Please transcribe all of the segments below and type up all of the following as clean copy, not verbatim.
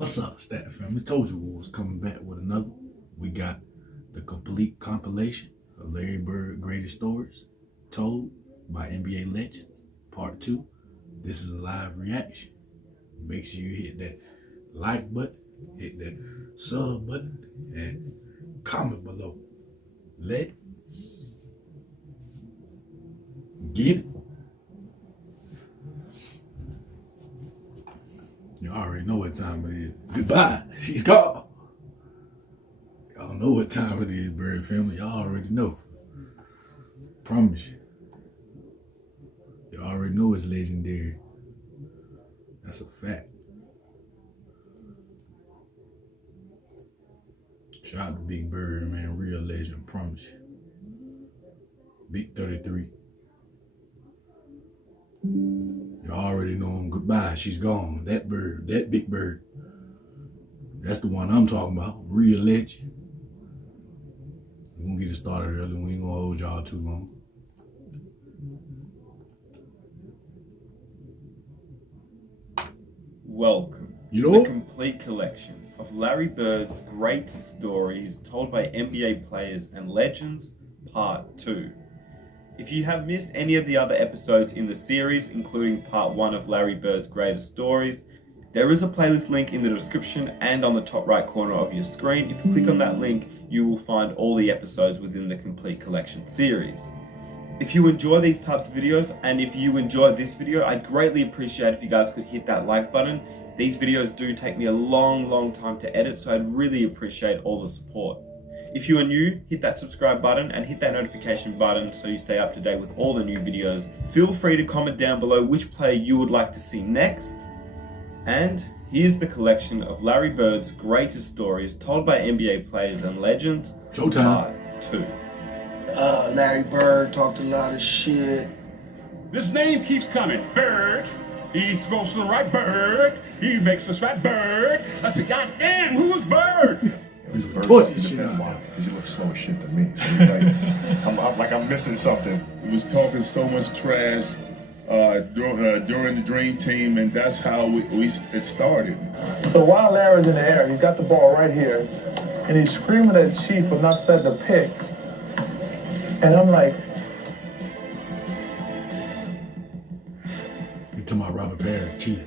What's up, Stat Family? Told you we was coming back with another. We got the complete compilation of Larry Bird greatest stories told by NBA legends, part 2. This is a live reaction. Make sure you hit that like button, hit that sub button, and comment below. Let's get it. You already know what time it is. Goodbye. She's gone. Y'all know what time it is, Bird family. Y'all already know. Promise you. You already know it's legendary. That's a fact. Shout out to Big Bird, man. Real legend, promise you. Big 33. You already know him. Goodbye. She's gone. That bird, that Big Bird. That's the one I'm talking about. Real legend. We're gonna get it started early. We ain't gonna hold y'all too long. Welcome to the complete collection of Larry Bird's great stories told by NBA players and legends, part 2. If you have missed any of the other episodes in the series, including part 1 of Larry Bird's greatest stories, there is a playlist link in the description and on the top right corner of your screen. If you click on that link, you will find all the episodes within the complete collection series. If you enjoy these types of videos, and if you enjoyed this video, I'd greatly appreciate if you guys could hit that like button. These videos do take me a long time to edit, so I'd really appreciate all the support. If you are new, hit that subscribe button and hit that notification button so you stay up to date with all the new videos. Feel free to comment down below which player you would like to see next. And here's the collection of Larry Bird's greatest stories told by NBA players and legends, Showtime. part 2. Larry Bird talked a lot of shit. This name keeps coming. Bird. He goes to the right. Bird. He makes the fat Bird. I said, God damn, who's Bird? Torture shit out there. Because he looks slow as shit to me. So he's like, I'm missing something. He was talking so much trash during the Dream Team, and that's how it started. So while Larry's in the air, he's got the ball right here, and he's screaming at Chief for not setting the pick. And I'm like, You talking about Robert Barrett's Chief?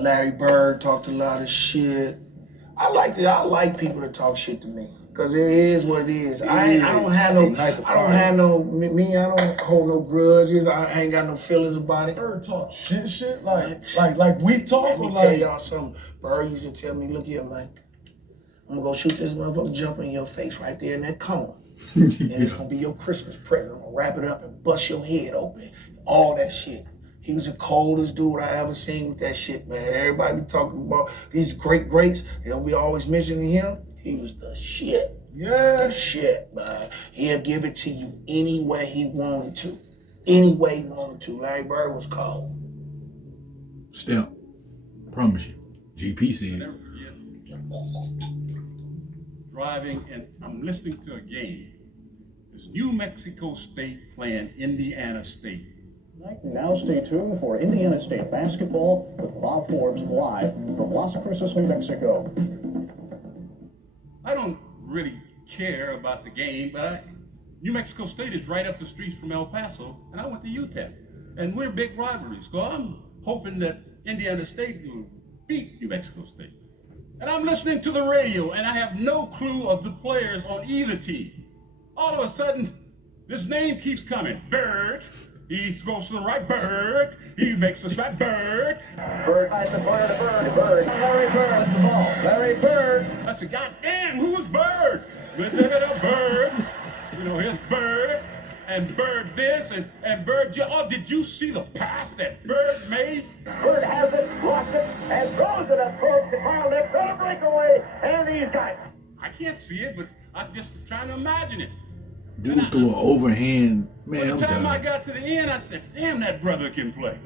Larry Bird talked a lot of shit. I like people to talk shit to me, cause it is what it is. I don't hold no grudges. I ain't got no feelings about it. Bird talk shit like we talk. Let me tell y'all something. Bird used to tell me, look here, man. I'm gonna go shoot this motherfucker jump in your face right there in that cone. And it's gonna be your Christmas present. I'm gonna wrap it up and bust your head open. All that shit. He was the coldest dude I ever seen with that shit, man. Everybody be talking about these greats, and we always mentioning him. He was the shit. Yeah. The shit, man. He'll give it to you any way he wanted to. Any way he wanted to. Larry Bird was cold. Step. Promise you. GP said. Never forget. Driving, and I'm listening to a game. It's New Mexico State playing Indiana State. Now stay tuned for Indiana State basketball with Bob Forbes live from Las Cruces, New Mexico. I don't really care about the game, but New Mexico State is right up the streets from El Paso, and I went to UTEP. And we're big rivalries, so I'm hoping that Indiana State will beat New Mexico State. And I'm listening to the radio, and I have no clue of the players on either team. All of a sudden, this name keeps coming. Bird. He goes to the right. Bird. He makes the fat Bird. Bird has the corner to Bird. Larry Bird has the ball. Larry Bird. I said, God damn, who's Bird? Look at a Bird. You know, here's Bird. And Bird this, and Bird. Oh, did you see the pass that Bird made? Bird has it, lost it, and throws it up close to foul. They're going to break away, and he's got it. I can't see it, but I'm just trying to imagine it. Dude threw an overhand. Man, By the time I done. got to the end, I said, damn, that brother can play.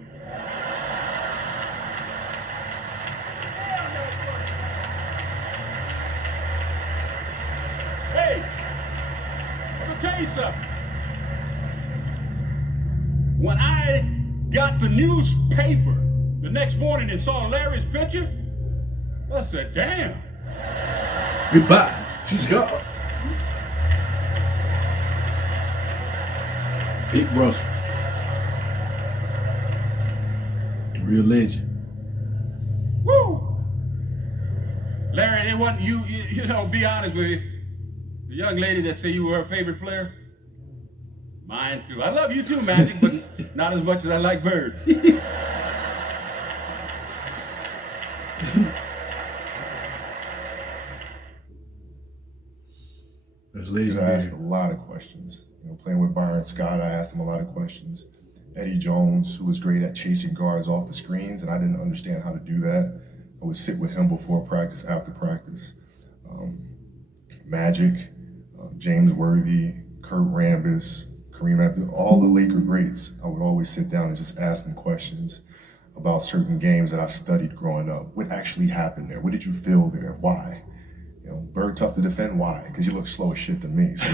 Hey, let me tell you something. When I got the newspaper the next morning and saw Larry's picture, I said, damn. Goodbye. She's gone. Big Russell. Real legend. Woo! Larry, it wasn't you know, be honest with you. The young lady that said you were her favorite player? Mine too. I love you too, Magic, but not as much as I like Bird. That's I legendary. asked a lot of questions. You know, playing with Byron Scott, I asked him a lot of questions. Eddie Jones, who was great at chasing guards off the screens, and I didn't understand how to do that. I would sit with him before practice, after practice. Magic, James Worthy, Kurt Rambis, Kareem Abdul, all the Laker greats. I would always sit down and just ask them questions about certain games that I studied growing up. What actually happened there? What did you feel there? Why? You know, Bird tough to defend. Why? Because you look slow as shit to me. So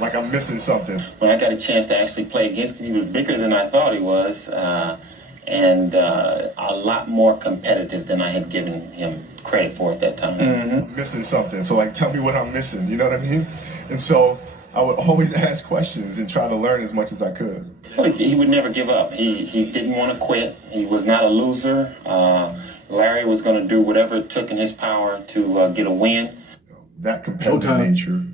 like, I'm missing something. When I got a chance to actually play against him, he was bigger than I thought he was, and a lot more competitive than I had given him credit for at that time. I'm missing something. So like, tell me what I'm missing. You know what I mean? And so I would always ask questions and try to learn as much as I could. He would never give up. He didn't want to quit. He was not a loser. Larry was going to do whatever it took in his power to get a win. That competitive nature,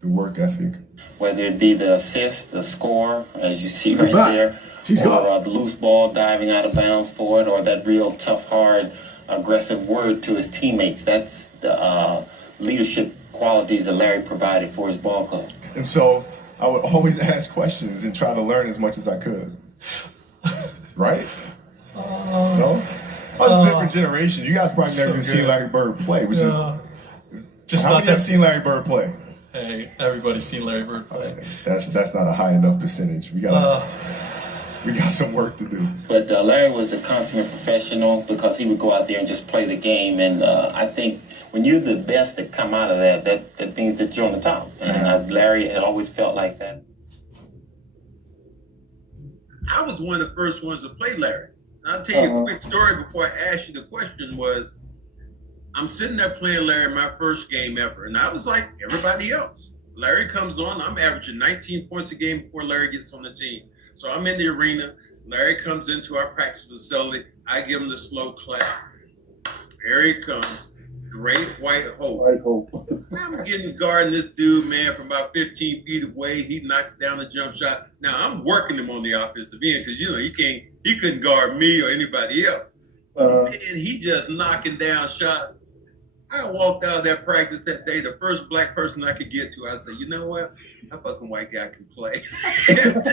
the work ethic. Whether it be the assist, the score, as you see right Goodbye. there, She's or gone. the loose ball diving out of bounds for it, or that real tough, hard, aggressive word to his teammates. That's the leadership qualities that Larry provided for his ball club. And so I would always ask questions and try to learn as much as I could. Right? No? I was a different generation. You guys probably never even seen Larry Bird play, which is... Just how not many that. have seen Larry Bird play? Hey, everybody's seen Larry Bird play. That's not a high enough percentage. We got some work to do. But Larry was a consummate professional because he would go out there and just play the game. And I think when you're the best that come out of that means that you're on the top. And Larry had always felt like that. I was one of the first ones to play Larry. And I'll tell you a quick story before I ask you the question was, I'm sitting there playing Larry my first game ever, and I was like everybody else. Larry comes on, I'm averaging 19 points a game before Larry gets on the team. So I'm in the arena, Larry comes into our practice facility, I give him the slow clap. Here he comes, great white hope. I'm getting guarding this dude, man, from about 15 feet away. He knocks down the jump shot. Now I'm working him on the offensive end because he couldn't guard me or anybody else. And he just knocking down shots. I walked out of that practice that day, the first black person I could get to. I said, you know what? That fucking white guy can play. and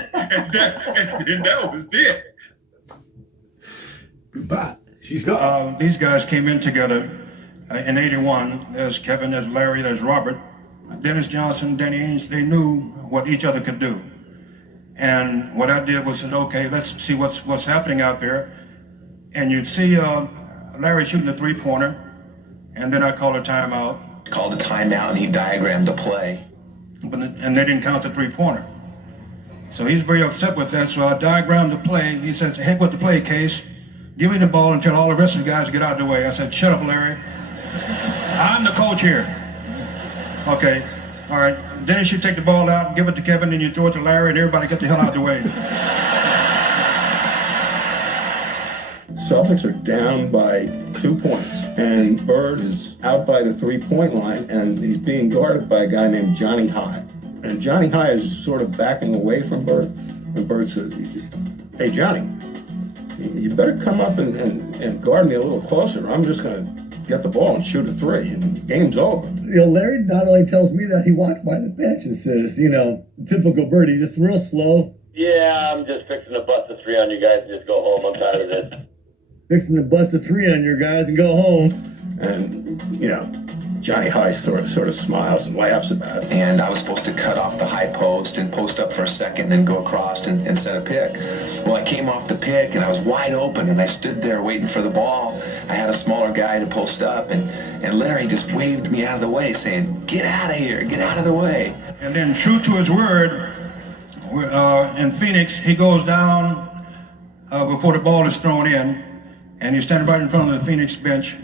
that was it. Goodbye. She's gone. These guys came in together in '81. There's Kevin, there's Larry, there's Robert. Dennis Johnson, Danny Ainge, they knew what each other could do. And what I did was said, okay, let's see what's happening out there. And you'd see Larry shooting a three-pointer, and then I called a timeout. Called a timeout, and he diagrammed the play. And they didn't count the three-pointer. So he's very upset with that, so I diagrammed the play. He says, heck with the play, Case. Give me the ball until all the rest of the guys get out of the way. I said, shut up, Larry. I'm the coach here. Okay, all right. Dennis, you take the ball out, give it to Kevin, and you throw it to Larry, and everybody get the hell out of the way. Celtics are down by 2 points, and Bird is out by the three-point line, and he's being guarded by a guy named Johnny High. And Johnny High is sort of backing away from Bird, and Bird says, hey, Johnny, you better come up and guard me a little closer. I'm just going to get the ball and shoot a three, and game's over. You know, Larry not only tells me that, he walked by the bench and says, you know, typical Bird, he's just real slow. Yeah, I'm just fixing to bust a three on you guys and just go home. I'm tired of this. Fixing to bust a three on your guys and go home. And, you know, Johnny High sort of smiles and laughs about it. And I was supposed to cut off the high post and post up for a second, then go across and set a pick. Well, I came off the pick, and I was wide open, and I stood there waiting for the ball. I had a smaller guy to post up, and Larry just waved me out of the way, saying, get out of here, get out of the way. And then, true to his word, in Phoenix, he goes down before the ball is thrown in, and he's standing right in front of the Phoenix bench,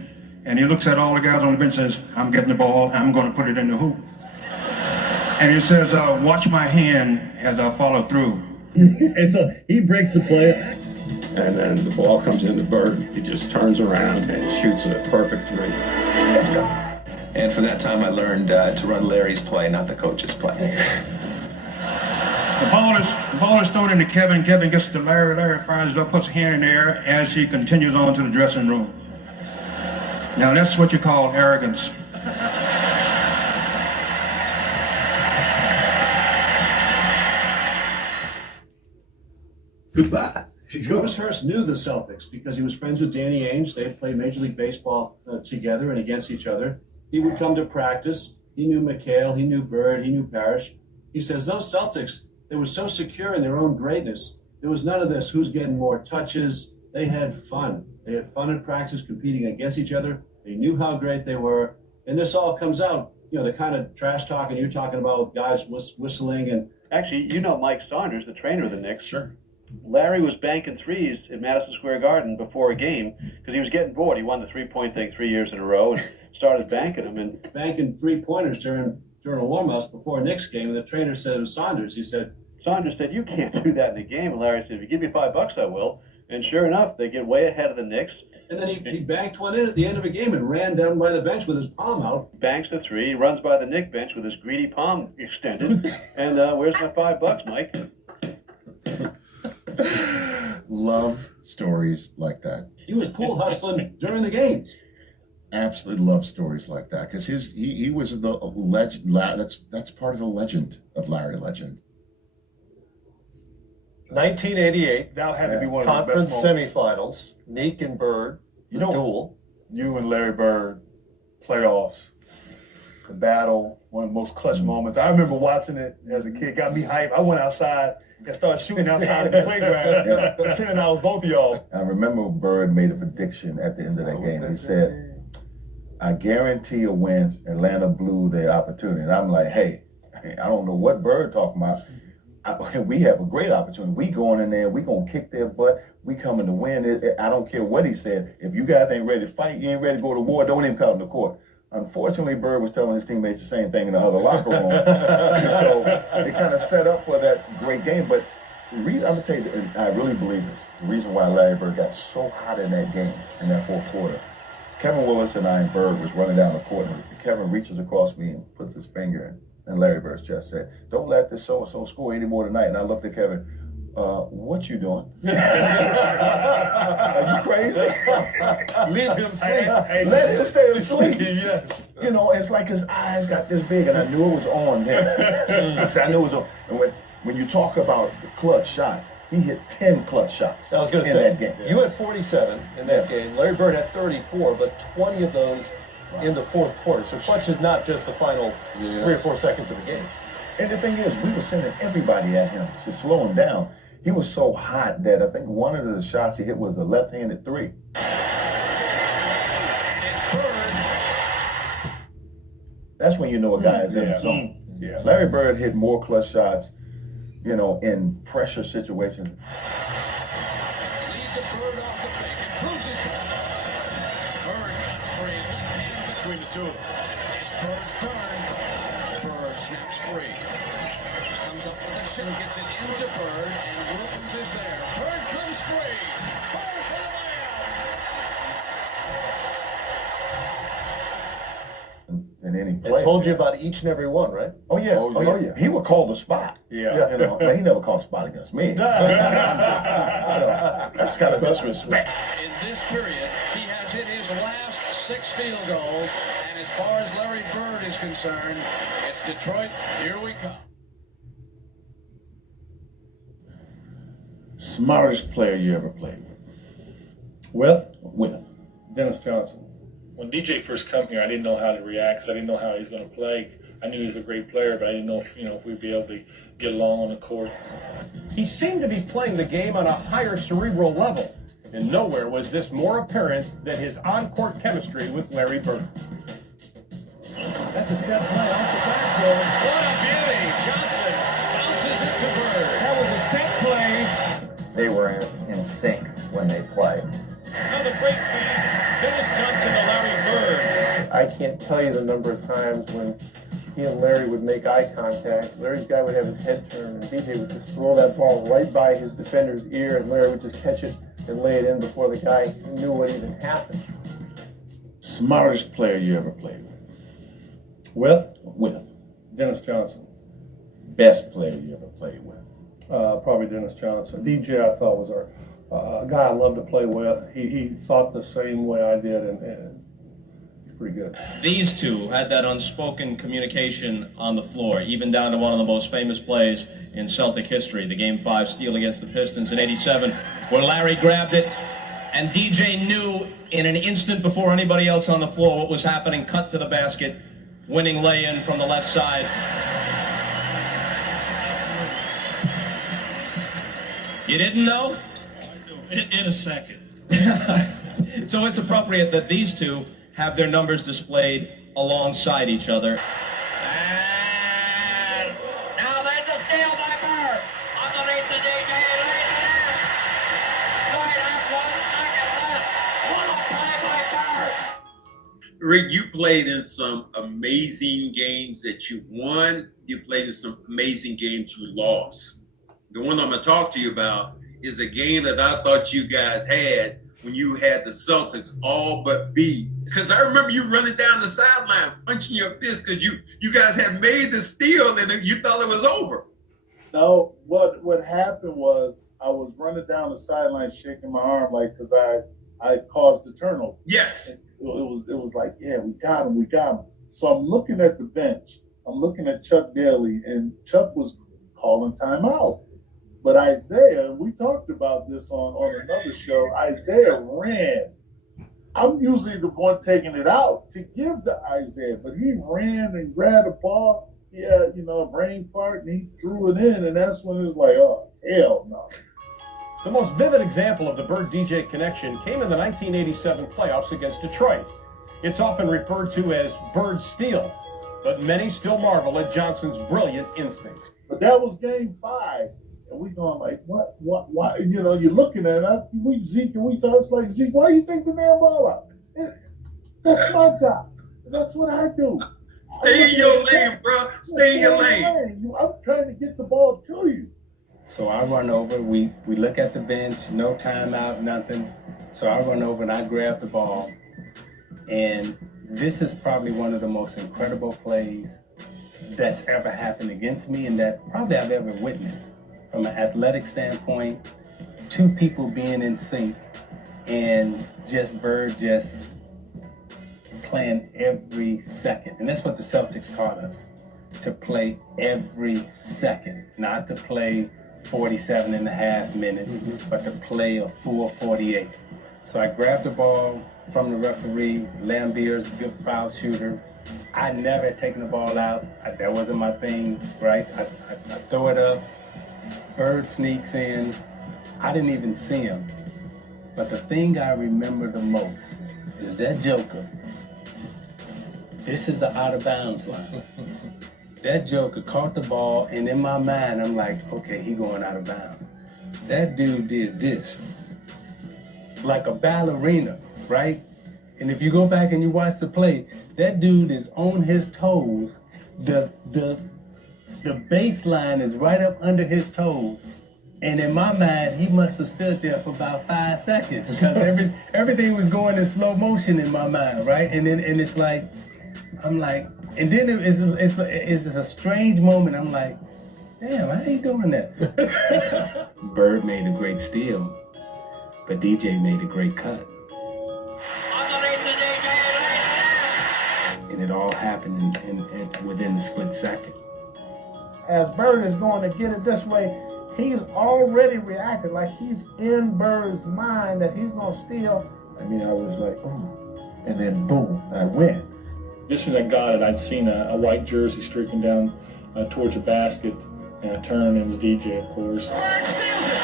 and he looks at all the guys on the bench and says, I'm getting the ball, I'm going to put it in the hoop. And he says, watch my hand as I follow through. And so he breaks the play. And then the ball comes into Bird. He just turns around and shoots a perfect 3. And from that time, I learned to run Larry's play, not the coach's play. The ball is thrown into Kevin. Kevin gets to Larry. Larry fires it up, puts a hand in the air as he continues on to the dressing room. Now that's what you call arrogance. Goodbye. She's gone. Bruce Hurst knew the Celtics because he was friends with Danny Ainge. They had played Major League Baseball together and against each other. He would come to practice. He knew McHale, he knew Bird, he knew Parrish. He says those Celtics, they were so secure in their own greatness. There was none of this, who's getting more touches. They had fun. They had fun in practice, competing against each other. They knew how great they were. And this all comes out, the kind of trash talking you're talking about, guys whistling. And actually, Mike Saunders, the trainer of the Knicks. Sure. Larry was banking threes at Madison Square Garden before a game because he was getting bored. He won the three-point thing 3 years in a row and started banking them and banking three-pointers during a warm-ups before a Knicks game. And the trainer said it was Saunders. Saunders said, you can't do that in a game. And Larry said, if you give me $5, I will. And sure enough, they get way ahead of the Knicks. And then he banked one in at the end of a game and ran down by the bench with his palm out. Banks the three, runs by the Knick bench with his greedy palm extended. And where's my $5, Mike? Love stories like that. He was pool hustling during the games. Absolutely love stories like that because he was the legend. That's part of the legend of Larry Legend. 1988, that had to be one of the best Conference moments. semifinals, Neek and Bird, the duel. You and Larry Bird, playoffs, the battle, one of the most clutch moments. I remember watching it as a kid, got me hyped. I went outside and started shooting outside of the playground, pretending I was both of y'all. I remember Bird made a prediction at the end of that game. He said, I guarantee a win. Atlanta blew their opportunity. And I'm like, hey, I don't know what Bird talking about. We have a great opportunity. We going in there, we going to kick their butt. We coming to win. I don't care what he said. If you guys ain't ready to fight, you ain't ready to go to war, don't even come to the court. Unfortunately, Bird was telling his teammates the same thing in the other locker room. So it kind of set up for that great game. But I'm going to tell you, and I really believe this, the reason why Larry Bird got so hot in that game, in that fourth quarter, Kevin Willis and I and Bird was running down the court, and Kevin reaches across me and puts his finger in Larry Bird's chest, said, don't let this so-and-so score anymore tonight. And I looked at Kevin, what you doing? Are you crazy? Leave him sleep. Let him stay asleep. Yes. It's like his eyes got this big, and I knew it was on him. I said, I knew it was on. And when you talk about the clutch shots, he hit 10 clutch shots I was going to in say, that game. You had 47 in that game. Larry Bird had 34, but 20 of those in the fourth quarter. So clutch is not just the final 3 or 4 seconds of the game. And the thing is, we were sending everybody at him to slow him down. He was so hot that I think one of the shots he hit was a left-handed three. That's when you know a guy is in the zone. Yeah. Larry Bird hit more clutch shots, in pressure situations. Between the two of them. It's Bird's turn. Bird snaps free. Comes up with the shot, gets it into Bird, and Wilkins is there. Bird comes free. Bird for the layup. And then he It played. told you about each and every one, right? Oh yeah. He would call the spot. Yeah. But he never called a spot against me. That's got to be respect. In this period, he has hit his last 6 field goals, and as far as Larry Bird is concerned, it's Detroit, here we come. Smartest player you ever played With? with? Dennis Johnson. When DJ first come here, I didn't know how to react because I didn't know how he's going to play. I knew he was a great player, but I didn't know if we'd be able to get along on the court. He seemed to be playing the game on a higher cerebral level, and nowhere was this more apparent than his on-court chemistry with Larry Bird. That's a set play off the backboard. What a beauty! Johnson bounces it to Bird. That was a set play. They were in sync when they played. Another great feed. Dennis Johnson to Larry Bird. I can't tell you the number of times when he and Larry would make eye contact. Larry's guy would have his head turned, and DJ would just throw that ball right by his defender's ear, and Larry would just catch it and lay it in before the guy knew what even happened. Smartest player you ever played with? With Dennis Johnson. Best player you ever played with? Probably Dennis Johnson. DJ, I thought, was a guy I loved to play with. He thought the same way I did, and he's pretty good. These two had that unspoken communication on the floor, even down to one of the most famous plays in Celtic history, the Game 5 steal against the Pistons in '87, where Larry grabbed it, and DJ knew in an instant before anybody else on the floor what was happening, cut to the basket, winning lay-in from the left side. You didn't know? In a second. So it's appropriate that these two have their numbers displayed alongside each other. And now there's a steal by Bird. Underneath the DJ, laid it in. Right up 1 second left. What a play by Bird. Rick, you played in some amazing games that you won. You played in some amazing games you lost. The one I'm going to talk to you about is a game that I thought you guys had when you had the Celtics all but beat. Because I remember you running down the sideline, punching your fist because you guys had made the steal and you thought it was over. No, what happened was I was running down the sideline shaking my arm because I caused the turnover. Yes. It was like, yeah, we got him. So I'm looking at the bench. I'm looking at Chuck Daly, and Chuck was calling timeout. But Isaiah, we talked about this on another show, Isaiah ran. I'm usually the one taking it out to give to Isaiah, but he ran and grabbed the ball. He had, a brain fart, and he threw it in, and that's when it was like, oh, hell no. The most vivid example of the Bird-DJ connection came in the 1987 playoffs against Detroit. It's often referred to as Bird's steal, but many still marvel at Johnson's brilliant instinct. But that was game 5. And we going like, what? You're looking at it. We Zeke and we talk. It's like, Zeke, why you take the damn ball out? That's my job. That's what I do. Stay in your lane, bro. Stay in your lane. I'm trying to get the ball to you. So I run over. We look at the bench. No timeout, nothing. So I run over and I grab the ball. And this is probably one of the most incredible plays that's ever happened against me and that probably I've ever witnessed. From an athletic standpoint, two people being in sync and Bird just playing every second. And that's what the Celtics taught us, to play every second, not to play 47 and a half minutes, but to play a full 48. So I grabbed the ball from the referee. Lambier's a good foul shooter. I never had taken the ball out. That wasn't my thing, right? I throw it up. Bird sneaks in. I didn't even see him. But the thing I remember the most is that joker. This is the out of bounds line. That joker caught the ball, and in my mind, I'm like, okay, he going out of bounds. That dude did this. Like a ballerina, right? And if you go back and you watch the play, that dude is on his toes. The baseline is right up under his toes. And in my mind, he must have stood there for about 5 seconds because everything was going in slow motion in my mind, right? And it's like, I'm like, and then it's just a strange moment. I'm like, damn, how you doing that? Bird made a great steal, but DJ made a great cut. And it all happened within a split second. As Bird is going to get it this way, he's already reacted like he's in Bird's mind that he's going to steal. I mean, I was like, ooh, and then boom, I win. This was a guy that I'd seen a white jersey streaking down towards the basket, and I turned, and it was DJ, of course. Bird steals it.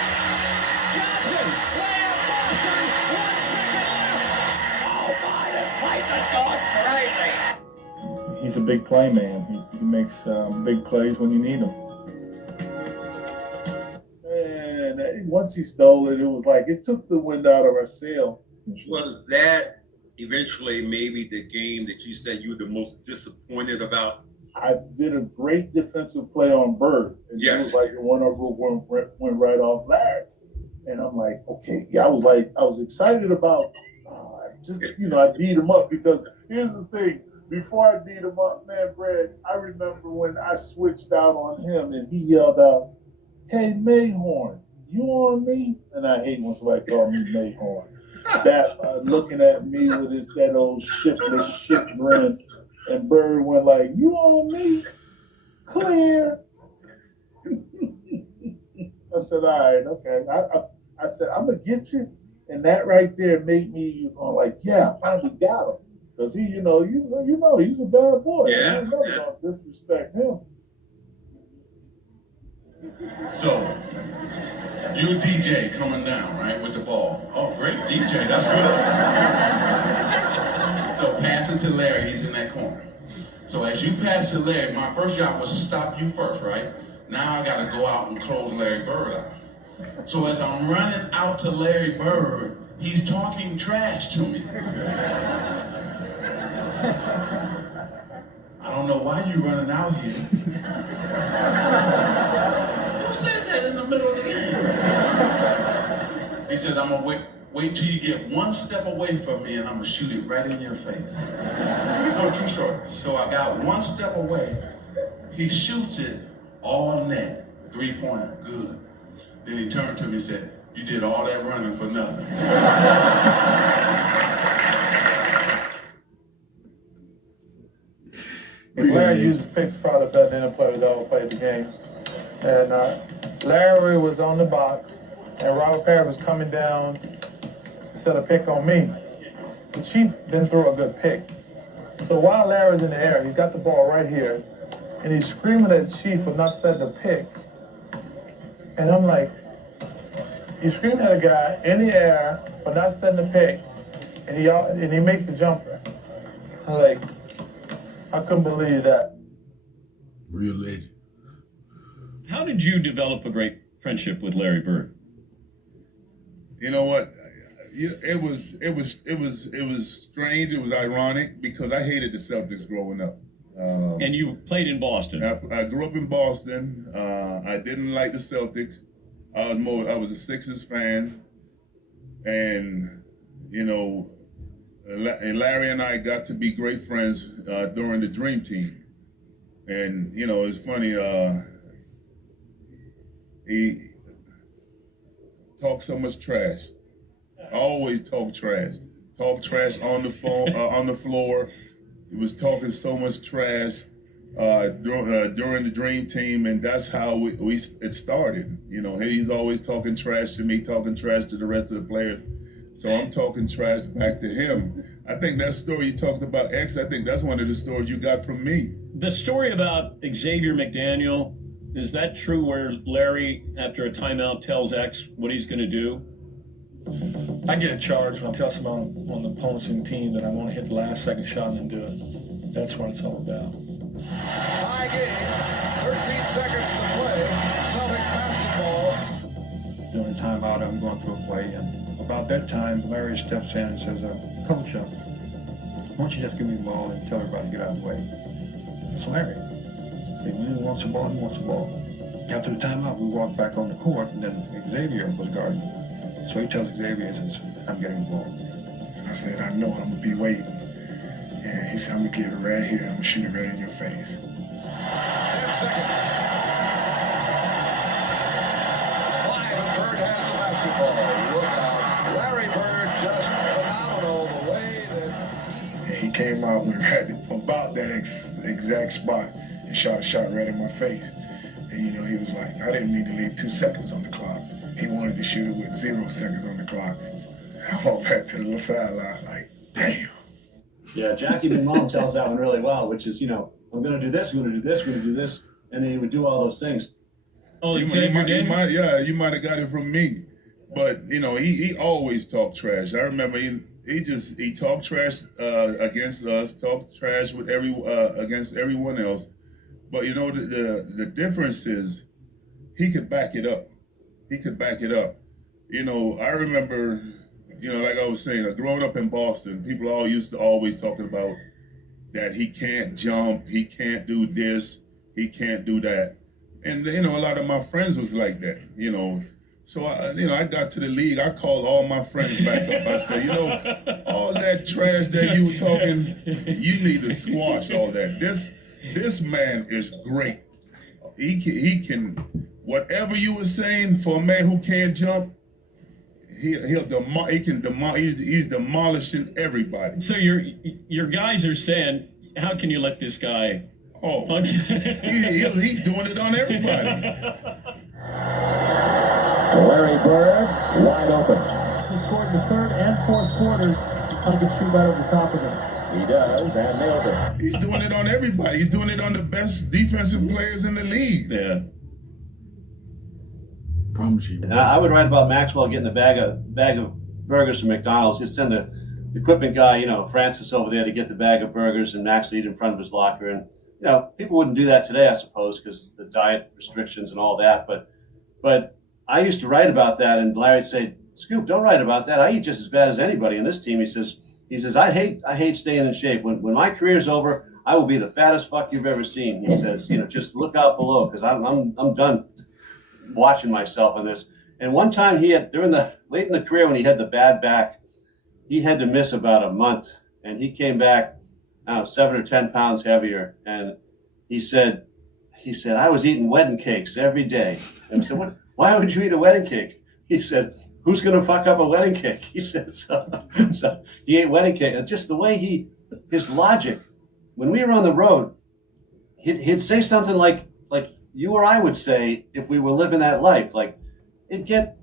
Johnson, layup, Boston, 1 second left. Oh, my, the fight has gone crazy. He's a big play man. He makes big plays when you need them. And once he stole it, it was like it took the wind out of our sail. Was that eventually maybe the game that you said you were the most disappointed about? I did a great defensive play on Bird. And Yes. It was like one of them went right off Larry. And I'm like, okay. Yeah, I was excited about I beat him up because here's the thing. Before I beat him up, man, Brad, I remember when I switched out on him and he yelled out, "Hey, Mayhorn, you on me?" And I hate when somebody call me Mayhorn. That looking at me with that old shiftless shit grin. And Bird went like, "You on me? Clear." I said, "All right, okay." I said, "I'm gonna get you," and that right there made me like, "Yeah, I finally got him," because he, he's a bad boy. Yeah. I'm never gonna disrespect him. So, you DJ coming down, right, with the ball. Oh, great DJ, that's good. So pass it to Larry, he's in that corner. So as you pass to Larry, my first job was to stop you first, right? Now I gotta go out and close Larry Bird out. So as I'm running out to Larry Bird, he's talking trash to me. I don't know why you running out here. Who says that in the middle of the game? He said, "I'm gonna wait till you get one step away from me and I'm gonna shoot it right in your face." No, true story. So I got one step away. He shoots it all net, 3-pointer, good. Then he turned to me and said, "You did all that running for nothing." Larry uses picks probably better than any player that ever played the game. And Larry was on the box, and Robert Perry was coming down to set a pick on me. So Chief didn't throw a good pick. So while Larry's in the air, he's got the ball right here, and he's screaming at Chief for not setting a pick. And I'm like, he's screaming at a guy in the air for not setting a pick, and he makes the jumper. I'm like, I couldn't believe that. Real legend. How did you develop a great friendship with Larry Bird? You know what? It was strange. It was ironic because I hated the Celtics growing up. And you played in Boston. I grew up in Boston. I didn't like the Celtics. I was a Sixers fan, and and Larry and I got to be great friends during the Dream Team. And it's funny. He talked so much trash. I always talk trash. Talk trash on the phone, on the floor. He was talking so much trash during the Dream Team, and that's how it started. He's always talking trash to me, talking trash to the rest of the players. So I'm talking trash back to him. I think that story you talked about, X, I think that's one of the stories you got from me. The story about Xavier McDaniel, is that true where Larry, after a timeout, tells X what he's going to do? I get a charge when I tell someone on the opponent's team that I want to hit the last second shot and then do it. That's what it's all about. Tie game, 13 seconds to play. Celtics basketball. During the timeout, I'm going through a play, and about that time, Larry steps in and says, "Coach, why don't you just give me the ball and tell everybody to get out of the way?" That's Larry. When he wants the ball, he wants the ball. After the timeout, we walked back on the court, and then Xavier was guarding. So he tells Xavier, he says, "I'm getting the ball." I said, "I know I'm going to be waiting." And he said, "I'm going to get it right here. I'm going to shoot it right in your face." 10 seconds. Bird has the basketball. Look out. Larry Bird just phenomenal the way that And he came out with right about that exact spot and shot a shot right in my face. And he was like, I didn't need to leave 2 seconds on the clock. He wanted to shoot it with 0 seconds on the clock. I walked back to the little sideline like, damn. Yeah, Jackie McMullen tells that one really well, which is, I'm going to do this, I'm going to do this, I'm going to do this. And then he would do all those things. Oh, you might have got it from me. But, he always talked trash. I remember he talked trash against us, talked trash with against everyone else. But, the difference is he could back it up. He could back it up. I remember You know, like I was saying, growing up in Boston, people all used to always talking about that he can't jump, he can't do this, he can't do that. And, you know, a lot of my friends was like that, you know. So, I got to the league. I called all my friends back up. I said, you know, all that trash that you were talking, you need to squash all that. This man is great. He can, whatever you were saying for a man who can't jump, he's demolishing everybody. So your guys are saying, how can you let this guy? Oh, he's doing it on everybody. Larry Bird, wide open. He scored the third and fourth quarters. He can shoot right over the top of it. He does, and nails it. He's doing it on everybody. He's doing it on the best defensive players in the league. Yeah. Promise you. And I would write about Maxwell getting a bag of burgers from McDonald's. He'd send the equipment guy, you know, Francis over there to get the bag of burgers, and Maxwell eat in front of his locker. And you know, people wouldn't do that today, I suppose, because the diet restrictions and all that. But I used to write about that, and Larry'd say, "Scoop, don't write about that. I eat just as bad as anybody in this team." He says, "I hate staying in shape. When my career's over, I will be the fattest fuck you've ever seen." He says, "You know, just look out below, because I'm done watching myself on this." And one time he had, late in the career when he had the bad back, he had to miss about a month, and he came back, I don't know, 7 or 10 pounds heavier. And he said, "I was eating wedding cakes every day." And I said, "What? Why would you eat a wedding cake?" He said, "Who's going to fuck up a wedding cake?" He said, so he ate wedding cake. And just the way his logic, when we were on the road, he'd say something like you or I would say if we were living that life. Like, it'd get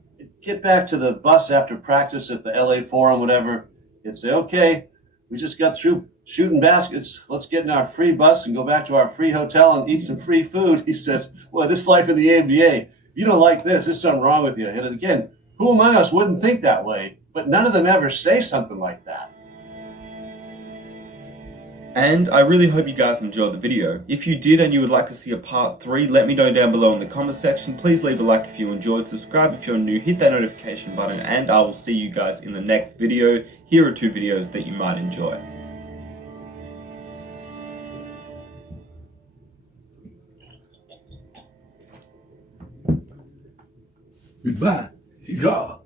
back to the bus after practice at the LA Forum, whatever. He'd say, "Okay, we just got through shooting baskets. Let's get in our free bus and go back to our free hotel and eat some free food." He says, "Well, this life in the NBA, you don't like this. There's something wrong with you." And again, who among us wouldn't think that way? But none of them ever say something like that. And I really hope you guys enjoyed the video. If you did and you would like to see a part 3, let me know down below in the comment section. Please leave a like if you enjoyed, subscribe if you're new, hit that notification button, and I will see you guys in the next video. Here are 2 videos that you might enjoy. Goodbye. He's gone.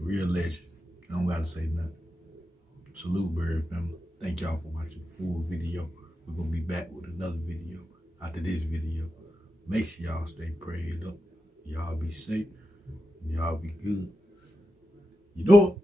Real legend. I don't gotta say nothing. Salute, Bird family. Thank y'all for watching the full video. We're gonna be back with another video after this video. Make sure y'all stay prayed up. Y'all be safe. Y'all be good. You know it.